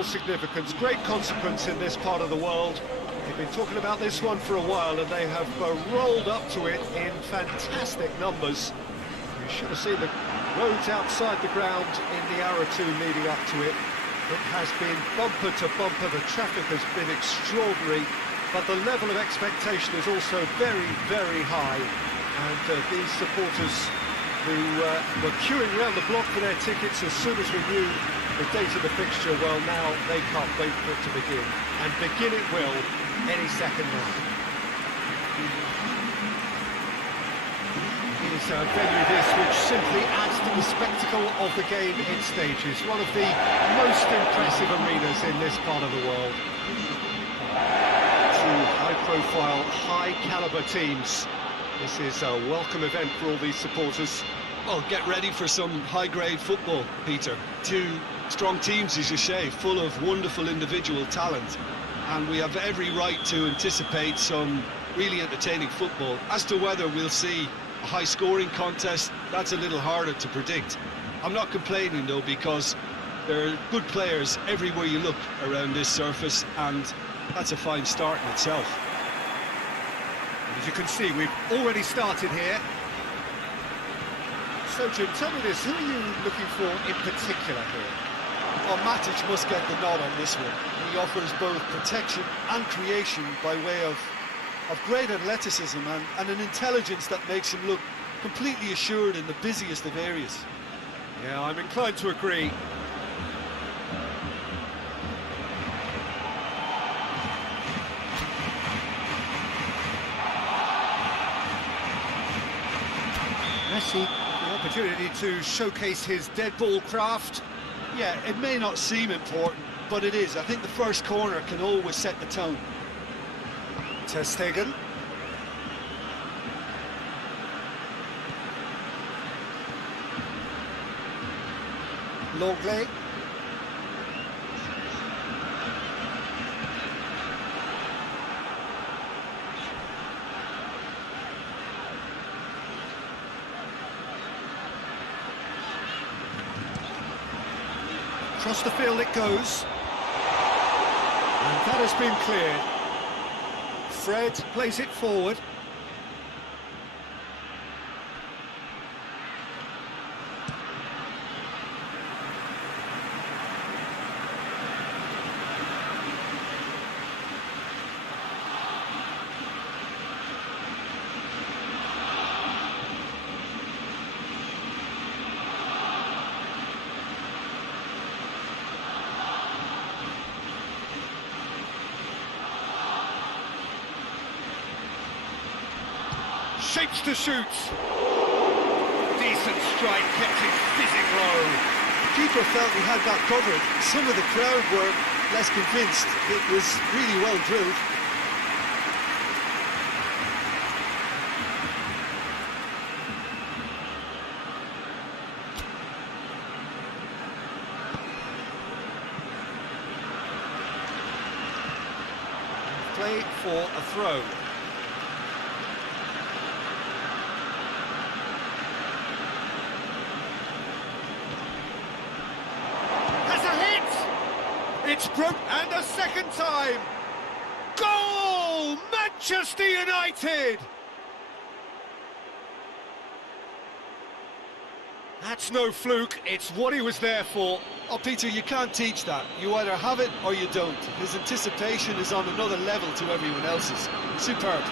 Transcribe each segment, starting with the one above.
Significance, great consequence in this part of the world. They've been talking about this one for a while and they have rolled up to it in fantastic numbers. You should have seen the roads outside the ground in the hour or two leading up to it. It has been bumper to bumper, the traffic has been extraordinary, but the level of expectation is also very, very high. And these supporters who were queuing around the block for their tickets as soon as we knew the date of the fixture, well, now they can't wait for it to begin. And begin it will any second now. It is a venue this which simply adds to the spectacle of the game in stages. One of the most impressive arenas in this part of the world. Two high-profile, high-caliber teams. This is a welcome event for all these supporters. Well, get ready for some high-grade football, Peter. Two strong teams, as you say, full of wonderful individual talent. And we have every right to anticipate some really entertaining football. As to whether we'll see a high-scoring contest, that's a little harder to predict. I'm not complaining, though, because there are good players everywhere you look around this surface, and that's a fine start in itself. As you can see, we've already started here. So, Jim, tell me this, who are you looking for in particular here? Well, Matic must get the nod on this one. He offers both protection and creation by way of great athleticism and an intelligence that makes him look completely assured in the busiest of areas. Yeah, I'm inclined to agree. Messi, the opportunity to showcase his dead ball craft. Yeah, it may not seem important, but it is. I think the first corner can always set the tone. Ter Stegen. Lenglet. Across the field it goes. And that has been cleared. Fred plays it forward. Shapes to shoot. Decent strike, kept it fizzing low. The keeper felt he had that covered. Some of the crowd were less convinced. It was really well drilled. Play for a throw. It's broke, and a second time! Goal! Manchester United! That's no fluke, it's what he was there for. Oh, Peter, you can't teach that. You either have it or you don't. His anticipation is on another level to everyone else's. Superb.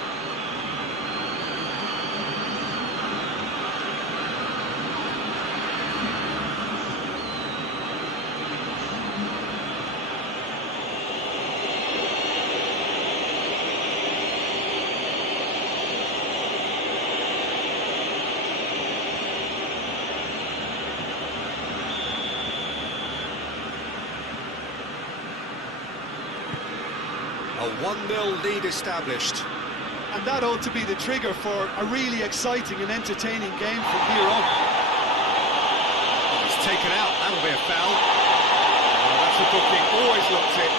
A 1-0 lead established. And that ought to be the trigger for a really exciting and entertaining game from here on. Oh, he's taken out, that'll be a foul. Oh, that's a booking, always looked it.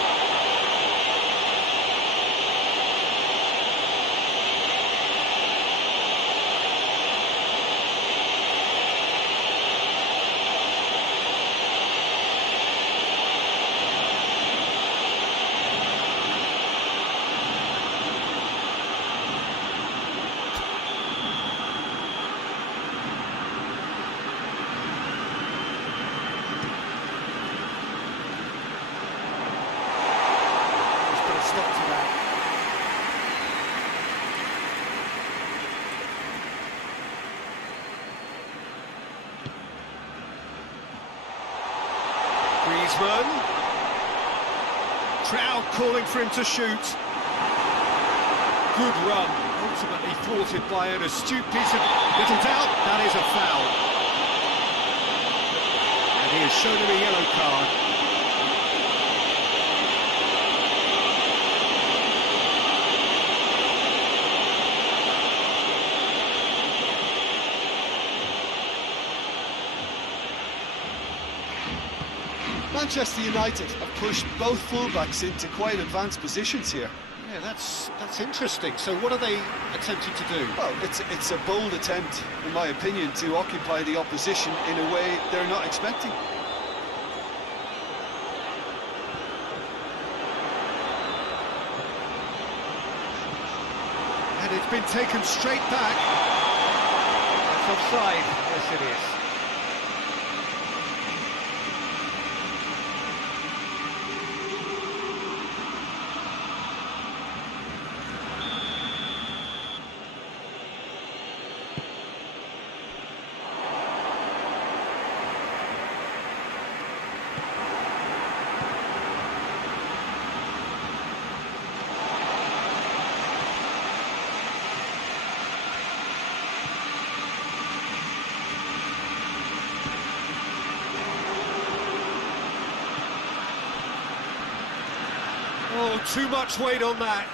stop to that. Griezmann. Crowd calling for him to shoot. Good run, ultimately thwarted by an astute piece of... Little doubt, that is a foul. And he has shown him a yellow card. Manchester United have pushed both fullbacks into quite advanced positions here. Yeah, that's interesting. So what are they attempting to do? Well, it's a bold attempt, in my opinion, to occupy the opposition in a way they're not expecting. And it's been taken straight back. That's offside. Yes, it is. Oh, too much weight on that.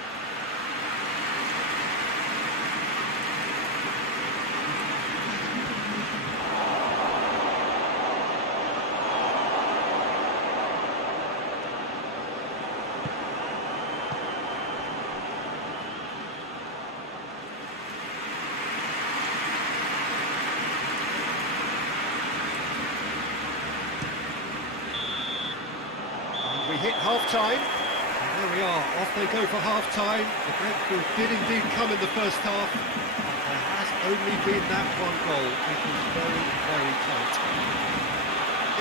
And we hit half-time. There we are, off they go for half-time. The breakthrough did indeed come in the first half, but there has only been that one goal. It was very, very tight.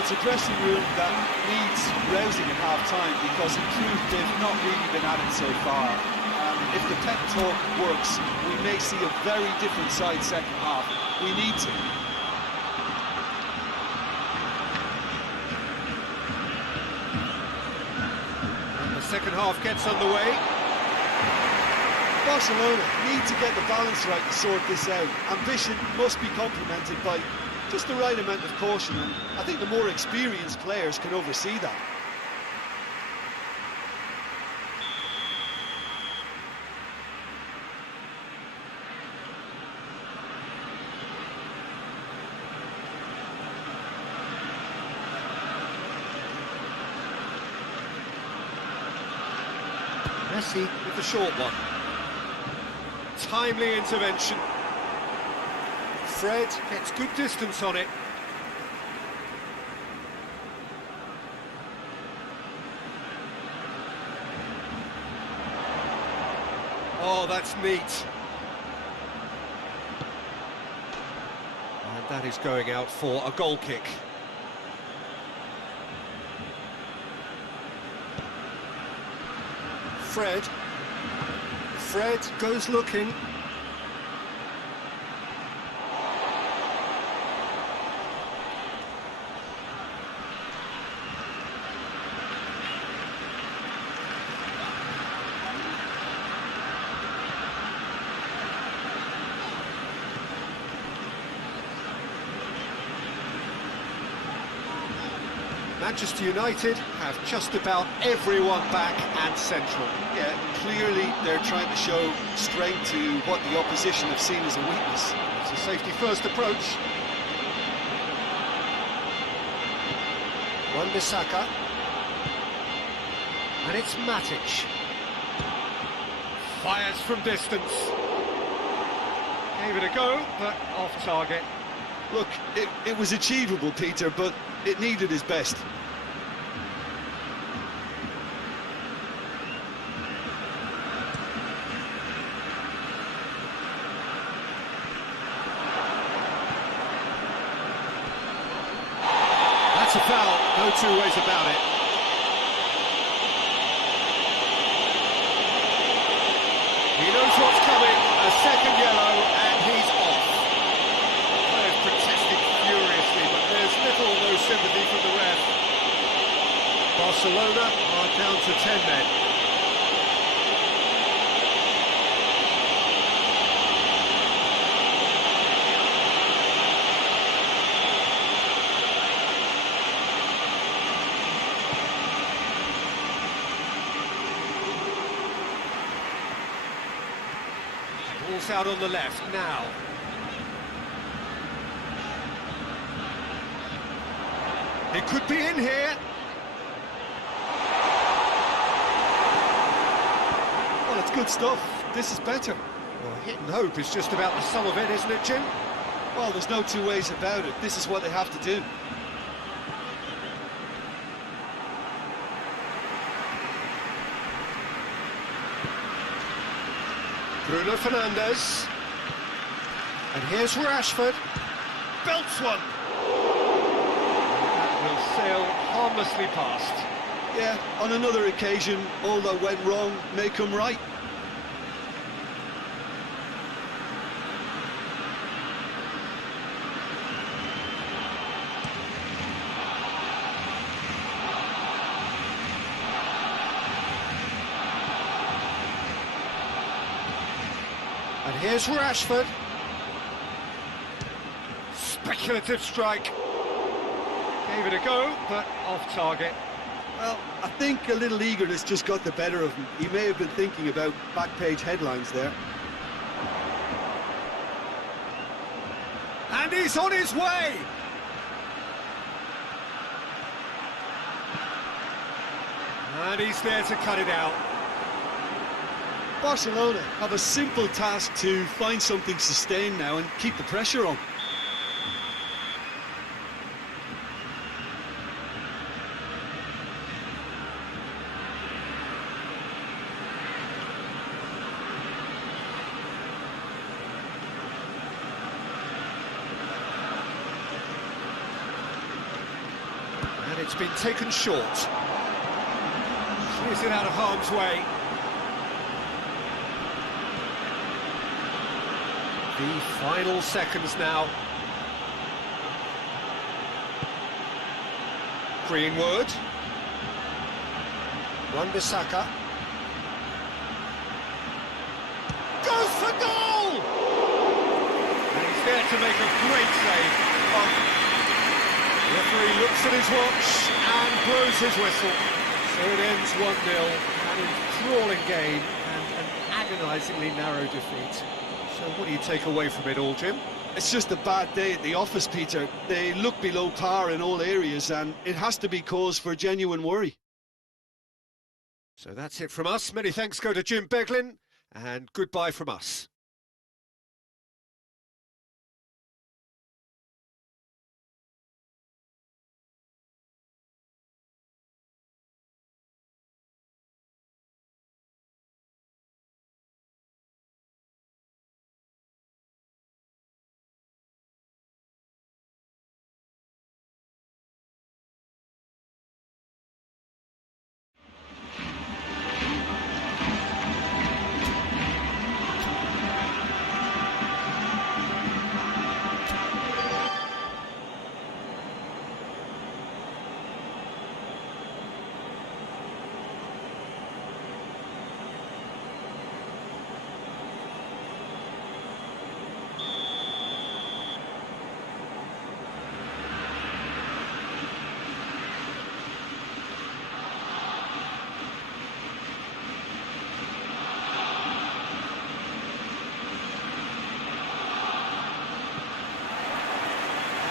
It's a dressing room that needs rousing at half-time because in truth they've not really been at it so far. If the pep talk works, we may see a very different side second half. We need to. Second half gets underway. Barcelona need to get the balance right to sort this out. Ambition must be complemented by just the right amount of caution, and I think the more experienced players can oversee that. Messi with the short one. Timely intervention. Fred gets good distance on it. Oh, that's neat. And that is going out for a goal kick. Fred goes looking. Manchester United have just about everyone back and central. Yeah, clearly they're trying to show strength to what the opposition have seen as a weakness. It's a safety-first approach. Wan-Bissaka. And it's Matic. Fires from distance. Gave it a go, but off target. Look, it was achievable, Peter, but it needed his best. That's a foul, no two ways about it. second yellow, and he's off. Players protesting furiously, but there's little or no sympathy from the ref. Barcelona are down to 10 men. Ball's out on the left now. It could be in here. Well, it's good stuff. This is better. Well, hit and hope is just about the sum of it, isn't it, Jim? Well, there's no two ways about it. This is what they have to do. Bruno Fernandes. And here's Rashford. Belts one. That will sail harmlessly past. Yeah, on another occasion, all that went wrong may come right. And here's Rashford. Speculative strike. Gave it a go, but off target. Well, I think a little eagerness just got the better of him. He may have been thinking about back-page headlines there. And he's on his way! And he's there to cut it out. Barcelona have a simple task to find something sustained now and keep the pressure on. And it's been taken short. Clears it out of harm's way. The final seconds now. Greenwood. Wan-Bissaka. Goes for goal! And he's there to make a great save. The referee looks at his watch and blows his whistle. So it ends 1-0, an enthralling game and an agonisingly narrow defeat. So what do you take away from it all, Jim? It's just a bad day at the office, Peter. They look below par in all areas, and it has to be cause for genuine worry. So that's it from us. Many thanks go to Jim Beglin, and goodbye from us.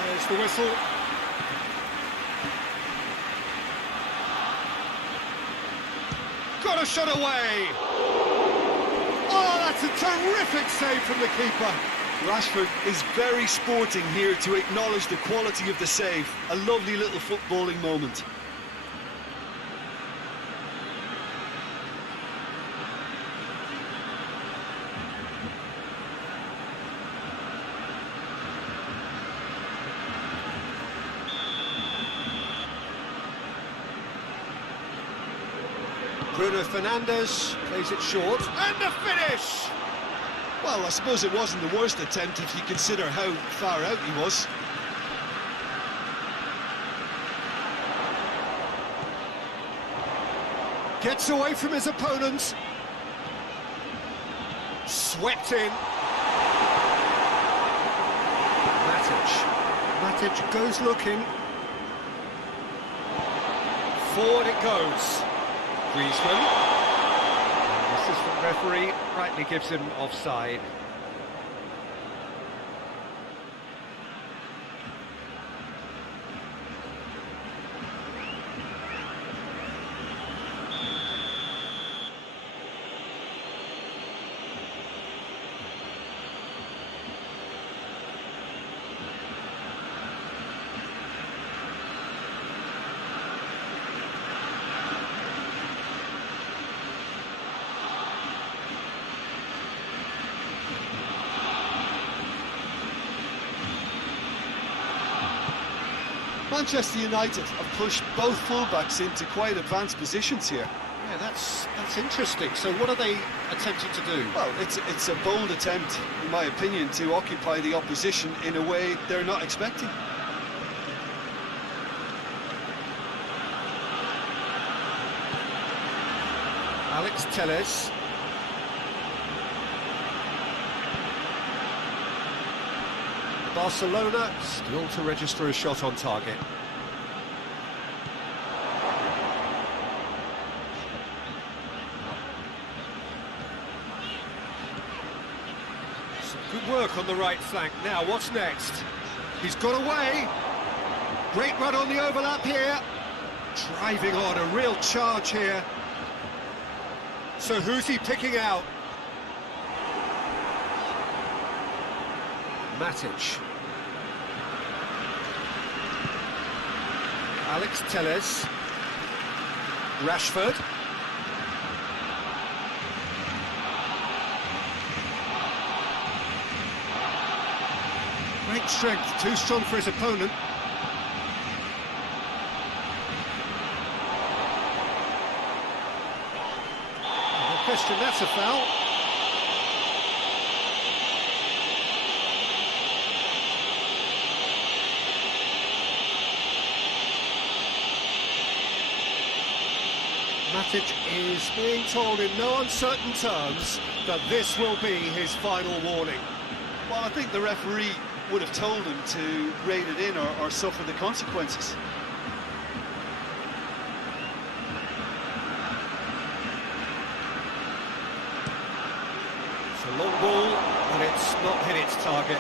There's the whistle. Got a shot away. Oh, that's a terrific save from the keeper. Rashford is very sporting here to acknowledge the quality of the save. A lovely little footballing moment. Bruno Fernandes plays it short, and the finish! Well, I suppose it wasn't the worst attempt if you consider how far out he was. Gets away from his opponents. Swept in. Matic goes looking. Forward it goes. Griezmann. The assistant referee rightly gives him offside. Manchester United have pushed both fullbacks into quite advanced positions here. Yeah, that's interesting. So what are they attempting to do? Well, it's a bold attempt, in my opinion, to occupy the opposition in a way they're not expecting. Alex Telles. Barcelona still to register a shot on target. Some good work on the right flank. Now, what's next? He's got away. Great run on the overlap here. Driving on, a real charge here. So who's he picking out? Matic. Alex Telles. Rashford. Great strength, too strong for his opponent. No question, that's a foul. Matic is being told in no uncertain terms that this will be his final warning. Well, I think the referee would have told him to rate it in or suffer the consequences. It's a long ball, and it's not hit its target.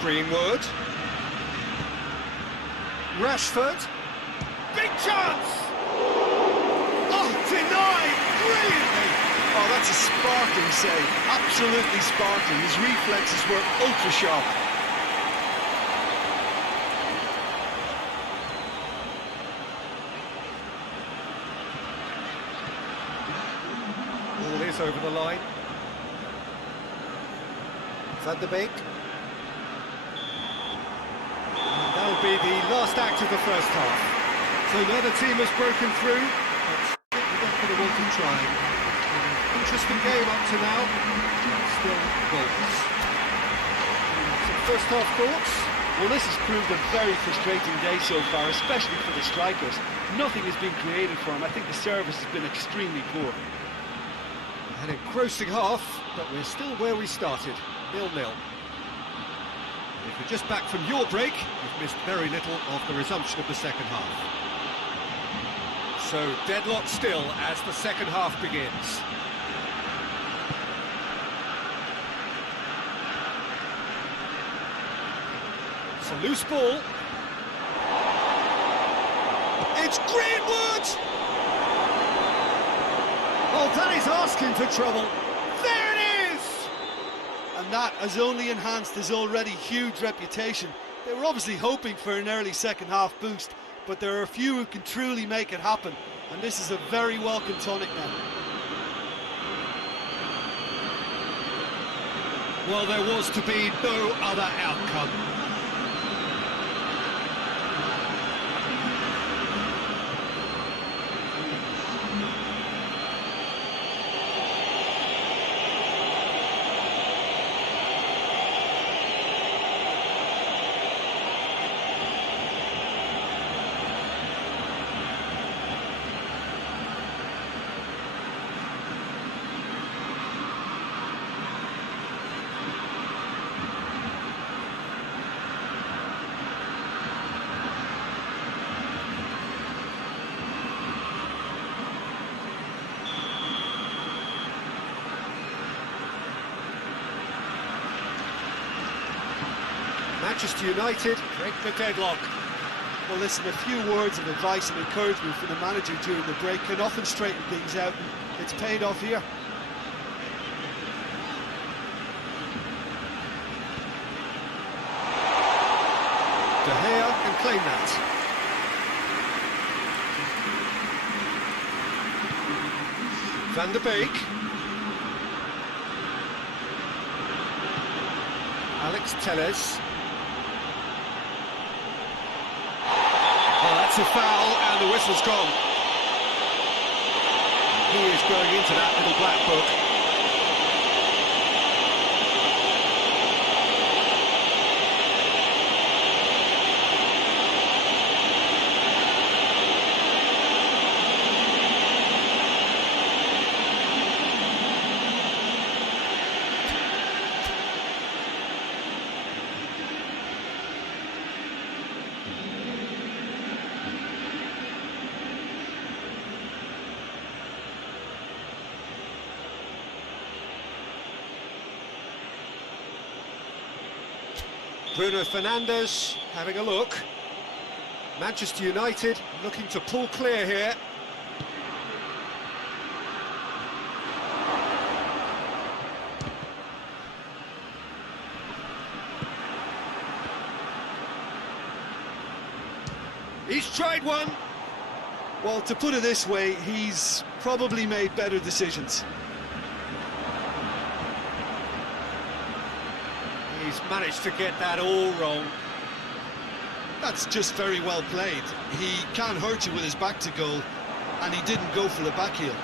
Greenwood. Rashford. Big chance! Oh, denied! Brilliantly! Oh, that's a sparkling save. Absolutely sparkling. His reflexes were ultra sharp. Ball is over the line. Van de Beek. That'll be the last act of the first half. So neither team has broken through, but we're not going to want to try. Interesting game up to now, still goals. Some first half thoughts? Well, this has proved a very frustrating day so far, especially for the strikers. Nothing has been created for them. I think the service has been extremely poor. An engrossing half, but we're still where we started, 0-0. If you're just back from your break, you've missed very little of the resumption of the second half. So, deadlock still as the second half begins. It's a loose ball. It's Greenwood! Oh, that is asking for trouble. There it is! And that has only enhanced his already huge reputation. They were obviously hoping for an early second half boost, but there are a few who can truly make it happen, and this is a very welcome tonic now. Well, there was to be no other outcome. Manchester United break the deadlock. Well, listen, a few words of advice and encouragement from the manager during the break can often straighten things out, and it's paid off here. De Gea can claim that. Van der Beek. Alex Telles. Well, that's a foul, and the whistle's gone. He is going into that little black book. Bruno Fernandes having a look. Manchester United looking to pull clear here. He's tried one. Well, to put it this way, he's probably made better decisions. He's managed to get that all wrong. That's just very well played. He can hurt you with his back to goal, and he didn't go for the back heel.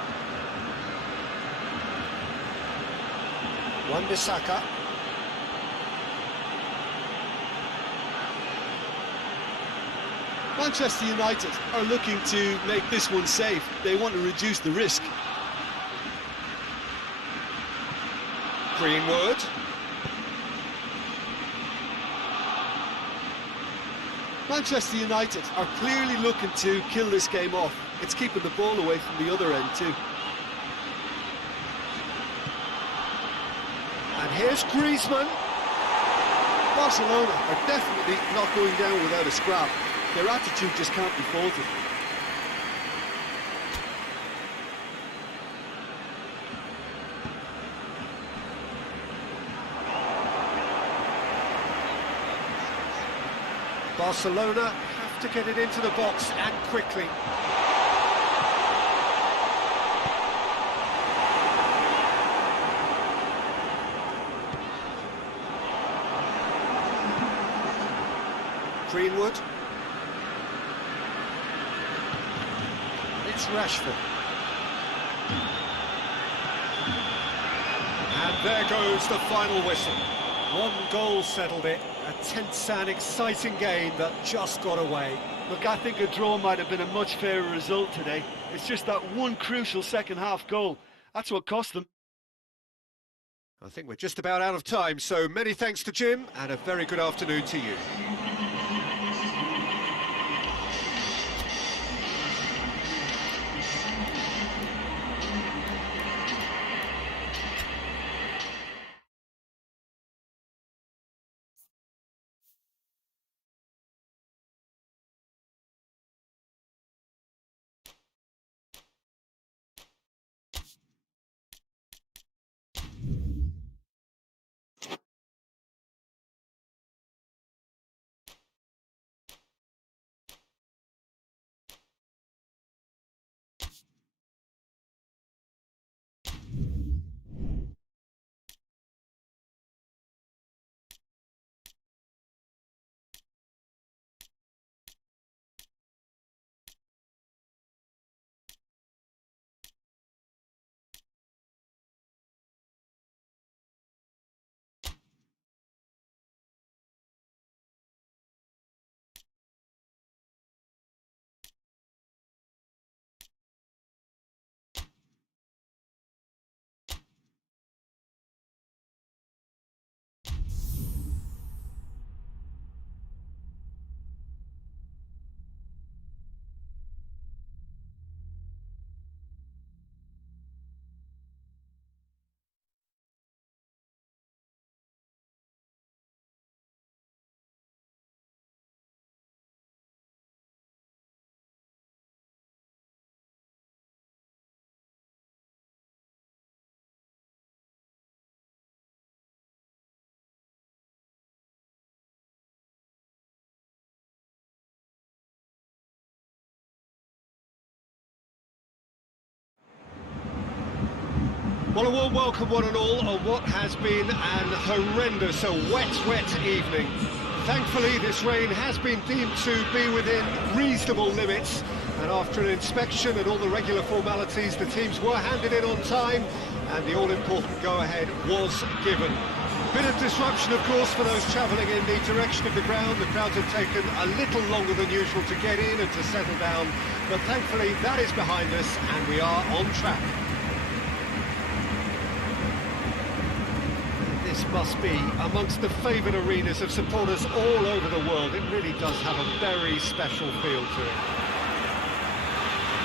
Wan-Bissaka. Manchester United are looking to make this one safe. They want to reduce the risk. Greenwood. Manchester United are clearly looking to kill this game off. It's keeping the ball away from the other end too. And here's Griezmann. Barcelona are definitely not going down without a scrap. Their attitude just can't be faulted. Barcelona have to get it into the box and quickly. Greenwood. It's Rashford. And there goes the final whistle. One goal settled it. A tense and exciting game that just got away. Look, I think a draw might have been a much fairer result today. It's just that one crucial second-half goal. That's what cost them. I think we're just about out of time, so many thanks to Jim, and a very good afternoon to you. Well, a warm welcome one and all on what has been an horrendous, a wet evening. Thankfully, this rain has been deemed to be within reasonable limits, and after an inspection and all the regular formalities, the teams were handed in on time, and the all-important go-ahead was given. Bit of disruption, of course, for those travelling in the direction of the ground. The crowds have taken a little longer than usual to get in and to settle down, but thankfully that is behind us, and we are on track. This must be amongst the favoured arenas of supporters all over the world. It really does have a very special feel to it.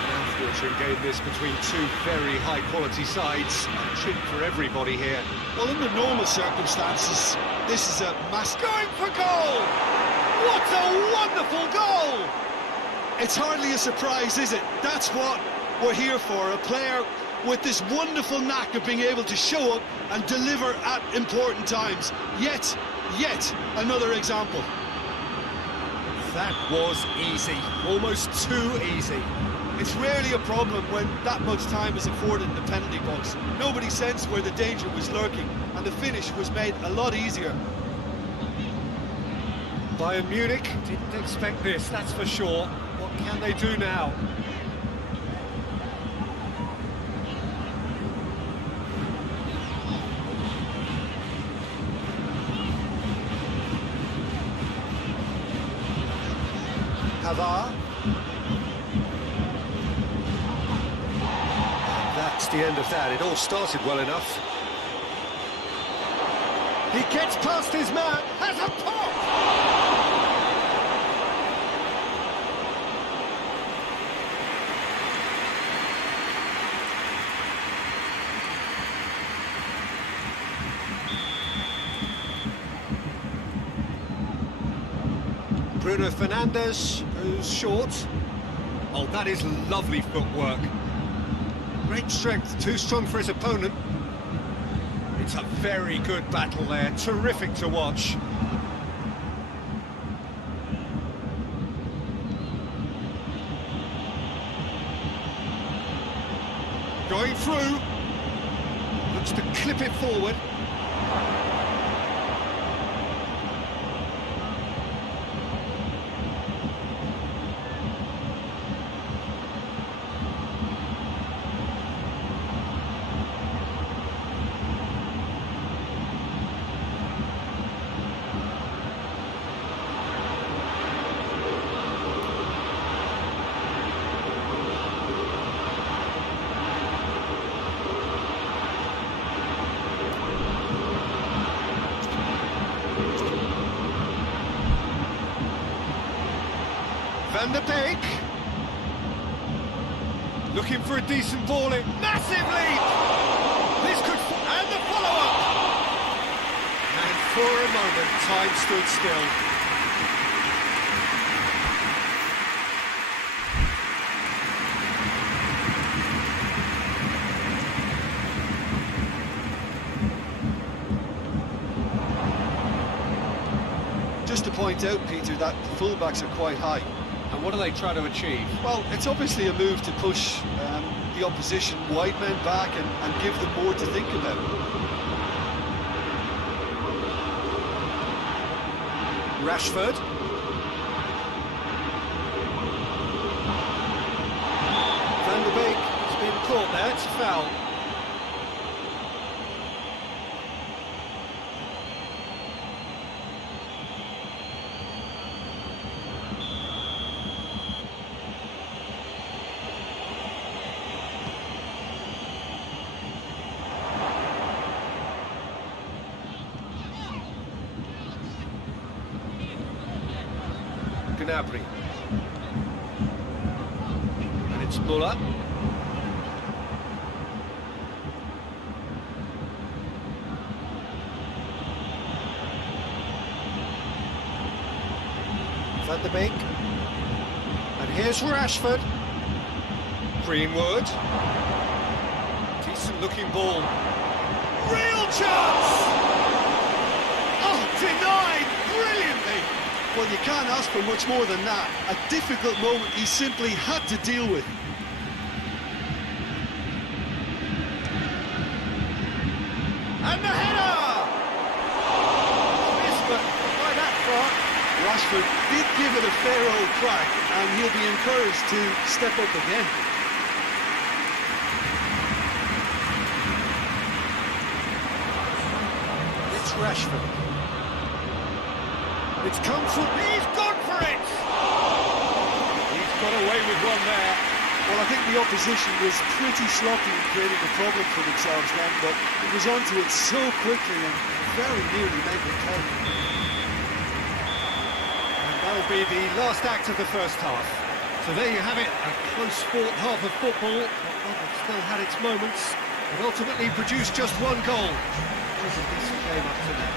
Mouth-watering game this between two very high-quality sides. A treat for everybody here. Well, under normal circumstances, this is a mass... Going for goal! What a wonderful goal! It's hardly a surprise, is it? That's what we're here for, a player with this wonderful knack of being able to show up and deliver at important times. Yet another example. That was easy, almost too easy. It's rarely a problem when that much time is afforded in the penalty box. Nobody sensed where the danger was lurking, and the finish was made a lot easier. Bayern Munich didn't expect this, that's for sure. What can they do now? Hazard. That's the end of that. It all started well enough. He gets past his man, has a pop! Bruno Fernandes goes short. Oh, that is lovely footwork. Great strength, too strong for his opponent. It's a very good battle there, terrific to watch. Going through. Looks to clip it forward. Van der Beek. Looking for a decent ball in. Massive lead! This could... And the follow-up! And for a moment, time stood still. Just to point out, Peter, that the fullbacks are quite high. And what are they trying to achieve? Well, it's obviously a move to push the opposition wide men back and give them more to think about. Rashford. Van der Beek has been caught there, it's a foul. Gnabry. And it's Muller. Van der Beek. And here's Rashford. Greenwood. Decent looking ball. Real chance! Oh, denied brilliantly! Well, you can't ask for much more than that. A difficult moment he simply had to deal with. Rashford did give it a fair old crack, and he'll be encouraged to step up again. It's Rashford. It's come from... He's gone for it! He's got away with one there. Well, I think the opposition was pretty sloppy in creating a problem for themselves then, but it was onto it so quickly and very nearly made them pay. And that'll be the last act of the first half. So there you have it, a close-fought half of football. One that still had its moments, but ultimately produced just one goal. It was a decent game up to now.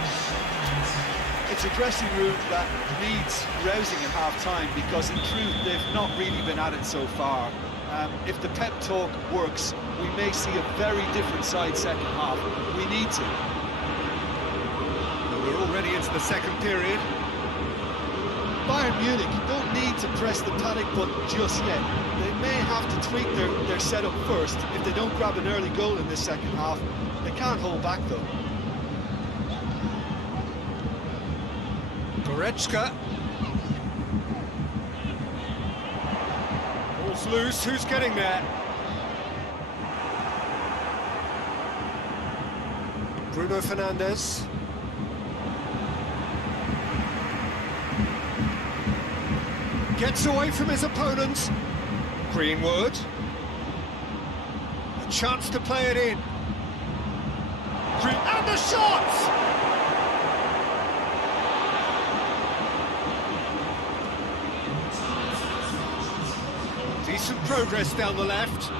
It's a dressing room that needs rousing at half-time because in truth they've not really been at it so far. If the pep talk works, we may see a very different side second half. We need to. Well, we're already into the second period. Bayern Munich don't need to press the panic button just yet. They may have to tweak their setup first. If they don't grab an early goal in this second half, they can't hold back though. Goretzka. Ball's loose, who's getting there? Bruno Fernandes. Gets away from his opponents. Greenwood. A chance to play it in. And the shot! Decent progress down the left.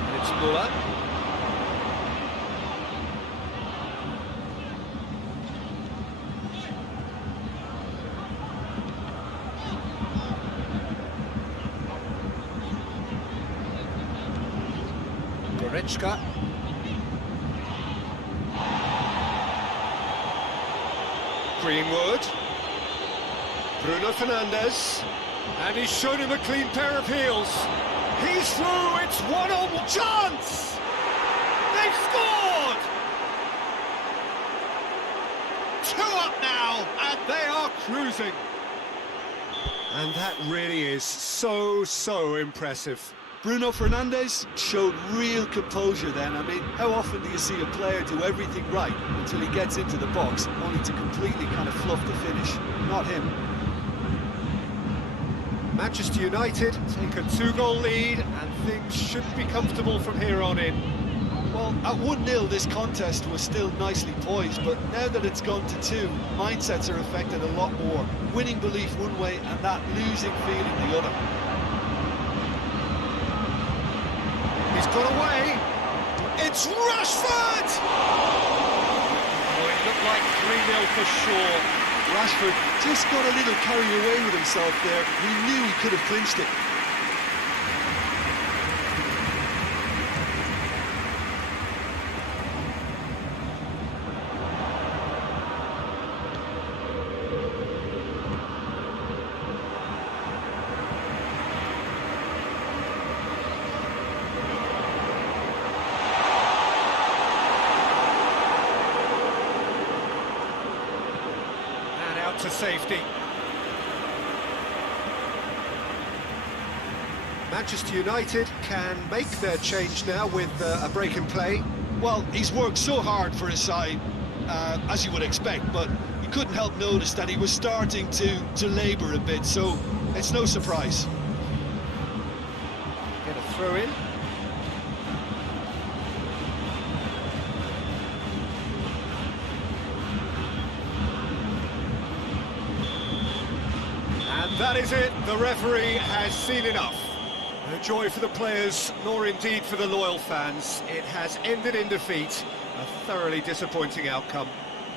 And it's Muller. Goretzka. Greenwood. Bruno Fernandes. And he's shown him a clean pair of heels. He's through, it's 1-1 chance! They've scored! 2 up now, and they are cruising. And that really is so impressive. Bruno Fernandes showed real composure then. I mean, how often do you see a player do everything right until he gets into the box, only to completely kind of fluff the finish? Not him. Manchester United take a 2-goal lead, and things should be comfortable from here on in. Well, at 1-0 this contest was still nicely poised, but now that it's gone to 2, mindsets are affected a lot more. Winning belief one way and that losing feeling the other. He's got away. It's Rashford! Oh, it looked like 3-0 for sure. Rashford just got a little carried away with himself there. He knew he could have clinched it. To safety. Manchester United can make their change now with a break in play. Well, he's worked so hard for his side, as you would expect, but you couldn't help notice that he was starting to labour a bit, so it's no surprise. Get a throw in. That is it, the referee has seen enough. No joy for the players, nor indeed for the loyal fans. It has ended in defeat, a thoroughly disappointing outcome.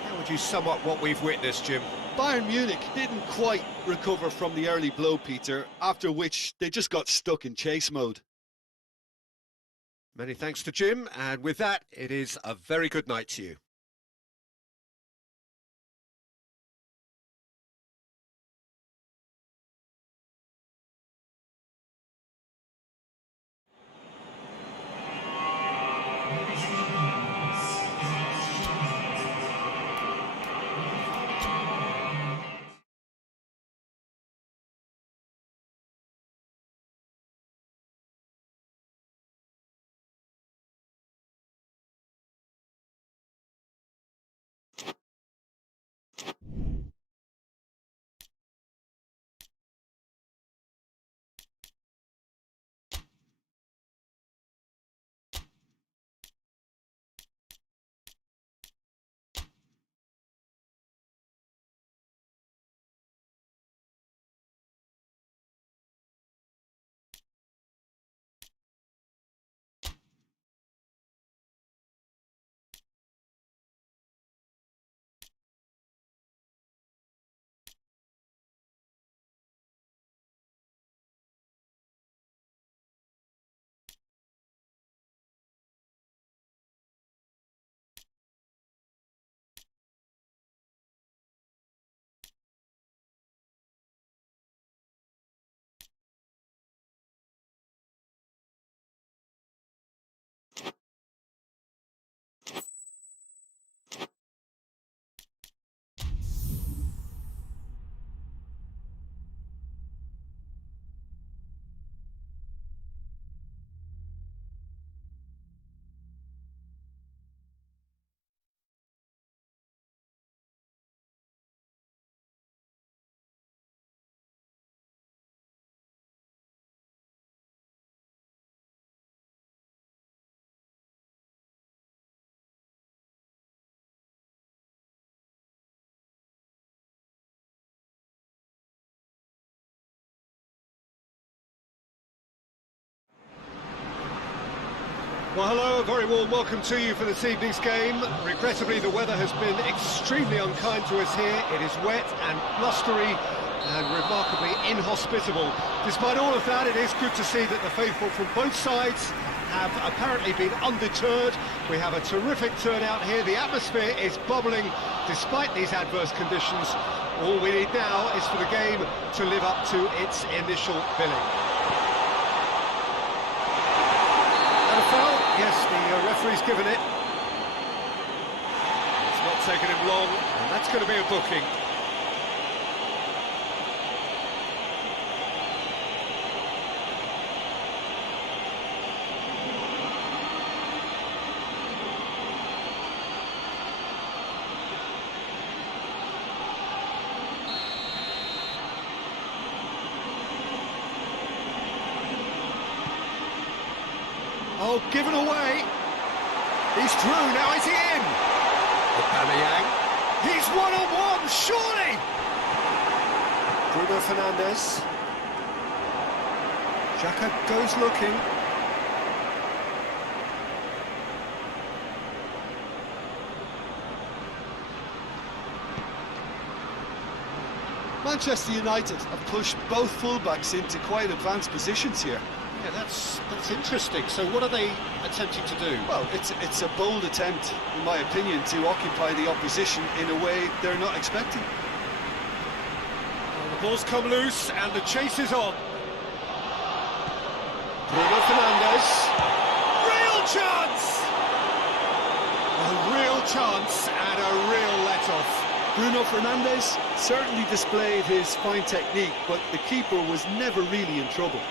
How would you sum up what we've witnessed, Jim? Bayern Munich didn't quite recover from the early blow, Peter, after which they just got stuck in chase mode. Many thanks to Jim, and with that, it is a very good night to you. Well, hello, a very warm welcome to you for this evening's game. Regrettably, the weather has been extremely unkind to us here. It is wet and blustery and remarkably inhospitable. Despite all of that, it is good to see that the faithful from both sides have apparently been undeterred. We have a terrific turnout here. The atmosphere is bubbling despite these adverse conditions. All we need now is for the game to live up to its initial billing. Foul? Yes, the referee's given it. It's not taken him long, and that's going to be a booking. Oh, given away. He's through, now is he in? Aubameyang. He's one-on-one, surely! Bruno Fernandes. Xhaka goes looking. Manchester United have pushed both fullbacks into quite advanced positions here. Yeah, that's interesting. So what are they attempting to do? Well, it's a bold attempt, in my opinion, to occupy the opposition in a way they're not expecting. Well, the ball's come loose and the chase is on. Bruno Fernandes. Real chance! A real chance and a real let-off. Bruno Fernandes certainly displayed his fine technique, but the keeper was never really in trouble.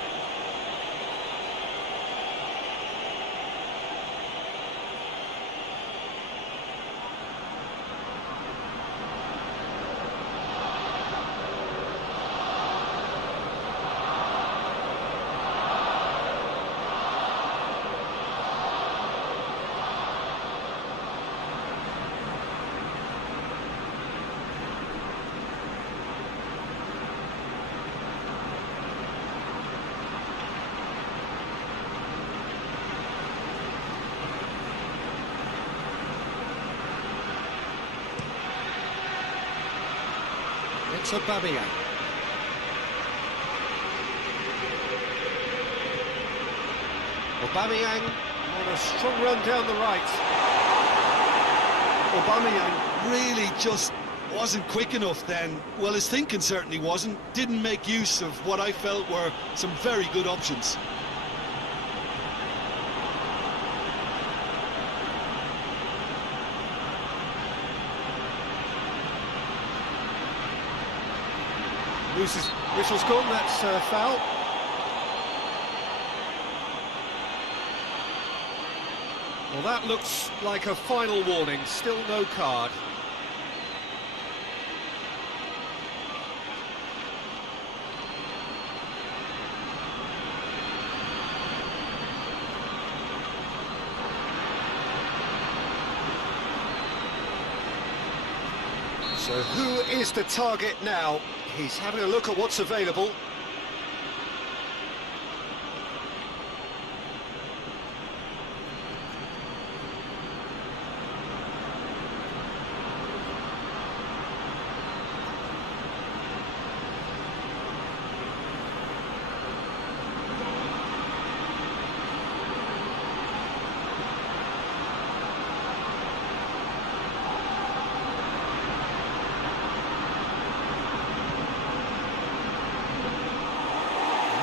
It's Aubameyang. Aubameyang on a strong run down the right. Aubameyang really just wasn't quick enough then. Well, his thinking certainly wasn't. Didn't make use of what I felt were some very good options. Whistle's gone, that's foul. Well, that looks like a final warning, still no card. So who is the target now? He's having a look at what's available.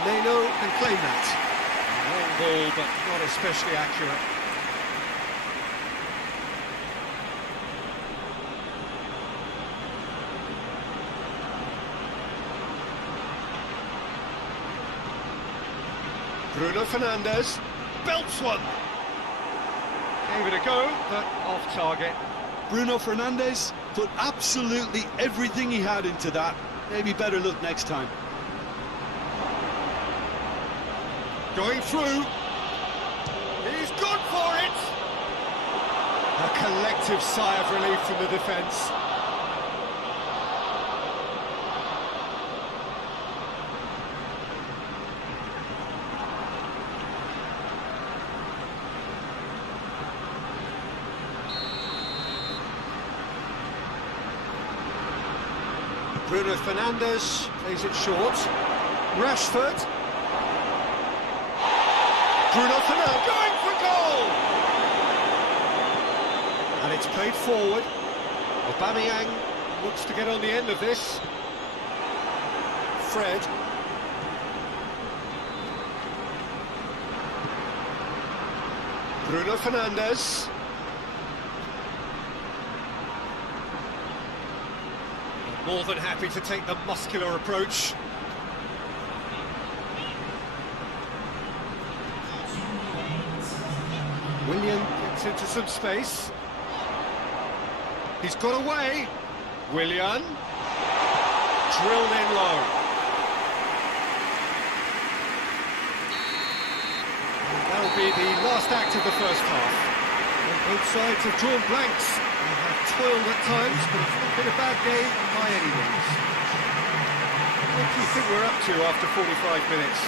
Neno can claim that. Long ball, but not especially accurate. Bruno Fernandes belts one. Gave it a go, but off target. Bruno Fernandes put absolutely everything he had into that. Maybe better look next time. Going through. He's gone for it. A collective sigh of relief from the defence. Bruno Fernandes plays it short. Rashford. Bruno Fernandes going for goal! And it's played forward. Aubameyang looks to get on the end of this. Fred. Bruno Fernandes. More than happy to take the muscular approach. Willian gets into some space. He's got away. Willian. Drilled in low. And that'll be the last act of the first half. And both sides have drawn blanks. They have toiled at times, but it's not been a bad game by any means. What do you think we're up to after 45 minutes?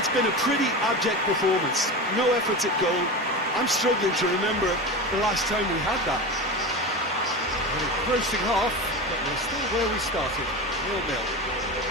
It's been a pretty abject performance. No efforts at goal. I'm struggling to remember the last time we had that. An engrossing half, but we're still where we started, 0-0.